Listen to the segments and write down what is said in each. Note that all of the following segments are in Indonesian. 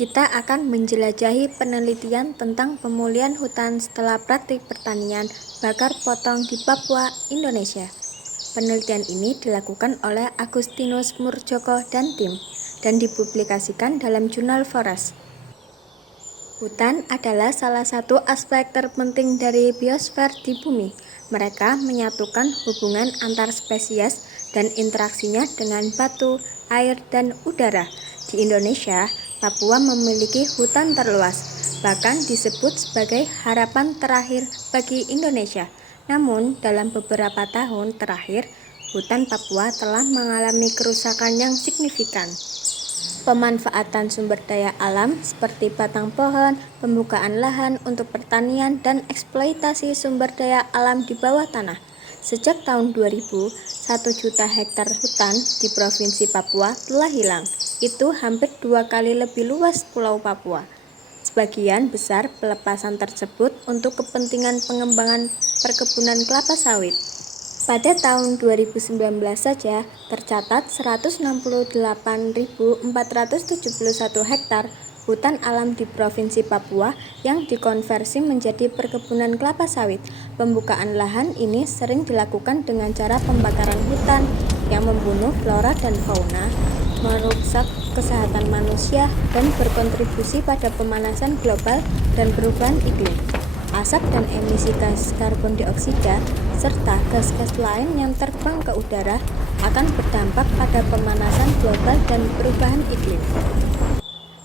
Kita akan menjelajahi penelitian tentang pemulihan hutan setelah praktik pertanian bakar potong di Papua, Indonesia. Penelitian ini dilakukan oleh Agustinus Murjoko dan tim, dan dipublikasikan dalam jurnal Forest. Hutan adalah salah satu aspek terpenting dari biosfer di bumi. Mereka menyatukan hubungan antar spesies dan interaksinya dengan batu, air, dan udara. Di Indonesia, Papua memiliki hutan terluas, bahkan disebut sebagai harapan terakhir bagi Indonesia. Namun, dalam beberapa tahun terakhir, hutan Papua telah mengalami kerusakan yang signifikan. Pemanfaatan sumber daya alam seperti batang pohon, pembukaan lahan untuk pertanian, dan eksploitasi sumber daya alam di bawah tanah. Sejak tahun 2000, 1 juta hektar hutan di Provinsi Papua telah hilang. Itu hampir 2 kali lebih luas Pulau Papua. Sebagian besar pelepasan tersebut untuk kepentingan pengembangan perkebunan kelapa sawit. Pada tahun 2019 saja tercatat 168.471 hektar hutan alam di Provinsi Papua yang dikonversi menjadi perkebunan kelapa sawit. Pembukaan lahan ini sering dilakukan dengan cara pembakaran hutan yang membunuh flora dan fauna, merusak kesehatan manusia, dan berkontribusi pada pemanasan global dan perubahan iklim. Asap dan emisi gas karbon dioksida serta gas-gas lain yang terbang ke udara akan berdampak pada pemanasan global dan perubahan iklim.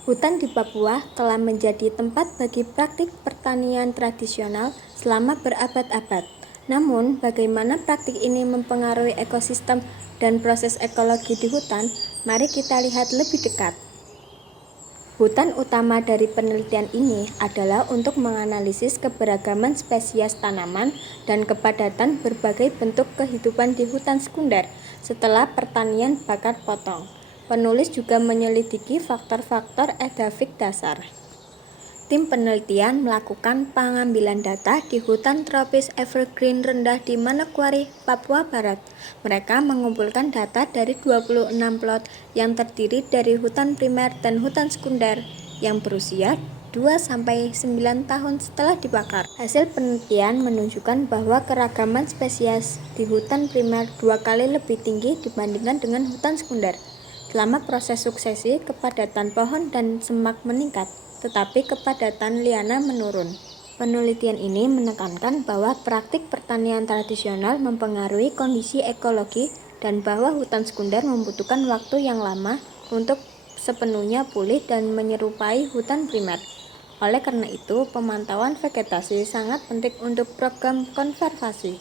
Hutan di Papua telah menjadi tempat bagi praktik pertanian tradisional selama berabad-abad. Namun, bagaimana praktik ini mempengaruhi ekosistem dan proses ekologi di hutan? Mari kita lihat lebih dekat. Hutan utama dari penelitian ini adalah untuk menganalisis keberagaman spesies tanaman dan kepadatan berbagai bentuk kehidupan di hutan sekunder setelah pertanian bakar potong. Penulis juga menyelidiki faktor-faktor edafik dasar. Tim penelitian melakukan pengambilan data di hutan tropis evergreen rendah di Manokwari, Papua Barat. Mereka mengumpulkan data dari 26 plot yang terdiri dari hutan primer dan hutan sekunder yang berusia 2-9 tahun setelah dibakar. Hasil penelitian menunjukkan bahwa keragaman spesies di hutan primer 2 kali lebih tinggi dibandingkan dengan hutan sekunder. Selama proses suksesi, kepadatan pohon dan semak meningkat, tetapi kepadatan liana menurun. Penelitian ini menekankan bahwa praktik pertanian tradisional mempengaruhi kondisi ekologi dan bahwa hutan sekunder membutuhkan waktu yang lama untuk sepenuhnya pulih dan menyerupai hutan primer. Oleh karena itu, pemantauan vegetasi sangat penting untuk program konservasi.